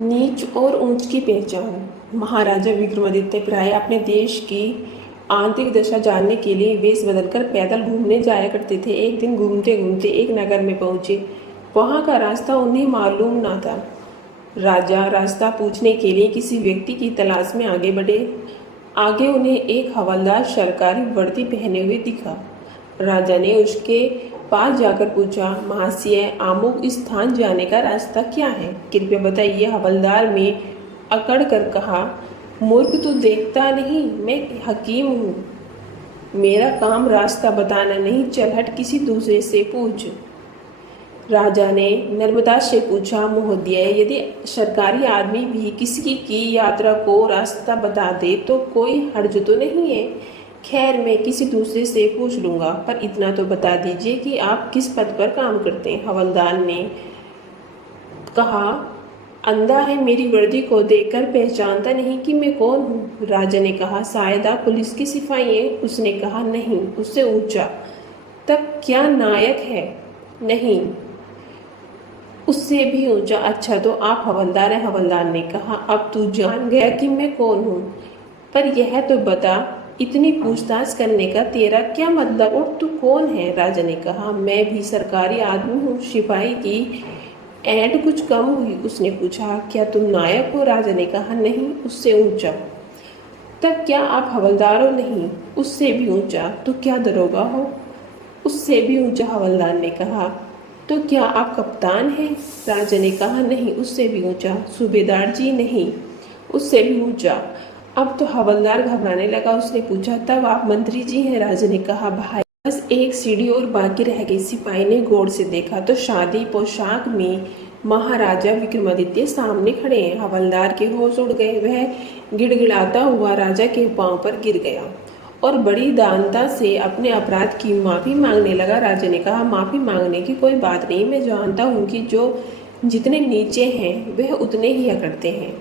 नीच और ऊंच की पहचान। महाराजा विक्रमादित्य प्राय अपने देश की आंतरिक दशा जानने के लिए वेश बदलकर पैदल घूमने जाया करते थे। एक दिन घूमते घूमते एक नगर में पहुंचे। वहां का रास्ता उन्हें मालूम ना था। राजा रास्ता पूछने के लिए किसी व्यक्ति की तलाश में आगे बढ़े। आगे उन्हें एक हवलदार सरकारी वर्दी पहने हुए दिखा। राजा ने उसके पास जाकर पूछा, महाशय, अमुक स्थान जाने का रास्ता क्या है, कृपया बताइए। हवलदार में अकड़ कर कहा, मूर्ख, तू देखता नहीं, मैं हकीम हूँ। मेरा काम रास्ता बताना नहीं, चल हट, किसी दूसरे से पूछ। राजा ने नर्मदा से पूछा, महोदय, यदि सरकारी आदमी भी किसी की यात्रा को रास्ता बता दे तो कोई हर्ज तो नहीं है। खैर, मैं किसी दूसरे से पूछ लूँगा, पर इतना तो बता दीजिए कि आप किस पद पर काम करते हैं। हवलदार ने कहा, अंधा है, मेरी वर्दी को देखकर पहचानता नहीं कि मैं कौन हूँ। राजा ने कहा, शायद आप पुलिस की सिपाही हैं। उसने कहा, नहीं। उससे ऊंचा, तब क्या नायक है? नहीं। उससे भी ऊंचा, अच्छा तो आप हवलदार हैं। हवलदार ने कहा, अब तू जान गया कि मैं कौन हूँ, पर यह तो बता, इतनी पूछताछ करने का तेरा क्या मतलब, और तू कौन है? राजा ने कहा, मैं भी सरकारी आदमी हूँ। सिपाही की ऐंठ कुछ कम हुई। उसने पूछा, क्या तुम नायक हो? राजा ने कहा, नहीं। उससे ऊंचा, तब क्या आप हवलदार हो? नहीं। उससे भी ऊंचा, तो क्या दरोगा हो? उससे भी ऊंचा। हवलदार ने कहा, तो क्या आप कप्तान हैं? राजा ने कहा, नहीं। उससे भी ऊंचा। सूबेदार जी? नहीं। उससे भी ऊंचा। अब तो हवलदार घबराने लगा। उसने पूछा, तब आप मंत्री जी हैं? राजा ने कहा, भाई, बस एक सीढ़ी और बाकी रह गई। सिपाही ने गौर से देखा तो शादी पोशाक में महाराजा विक्रमादित्य सामने खड़े हैं। हवलदार के होश उड़ गए। वह गिड़गिड़ाता हुआ राजा के पांव पर गिर गया और बड़ी दानता से अपने अपराध की माफ़ी मांगने लगा। राजा ने कहा, माफ़ी मांगने की कोई बात नहीं। मैं जानता हूँ कि जो जितने नीचे हैं वह उतने ही अकड़ते हैं।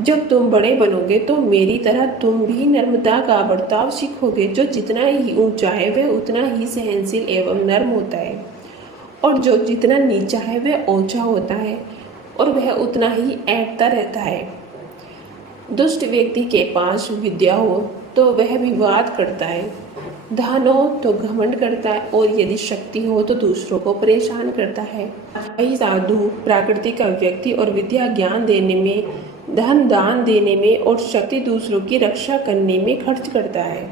जब तुम बड़े बनोगे तो मेरी तरह तुम भी नर्मदा का बर्ताव सीखोगे। जो जितना ही ऊंचा है वह उतना ही सहनशील एवं नर्म होता है, और जो जितना नीचा है वह ऊंचा होता है और वह उतना ही ऐंठता रहता है। दुष्ट व्यक्ति के पास विद्या हो तो वह विवाद करता है, धन हो तो घमंड करता है, और यदि शक्ति हो तो दूसरों को परेशान करता है। साधु प्राकृतिक व्यक्ति और विद्या ज्ञान देने में, धन दान देने में और शक्ति दूसरों की रक्षा करने में खर्च करता है।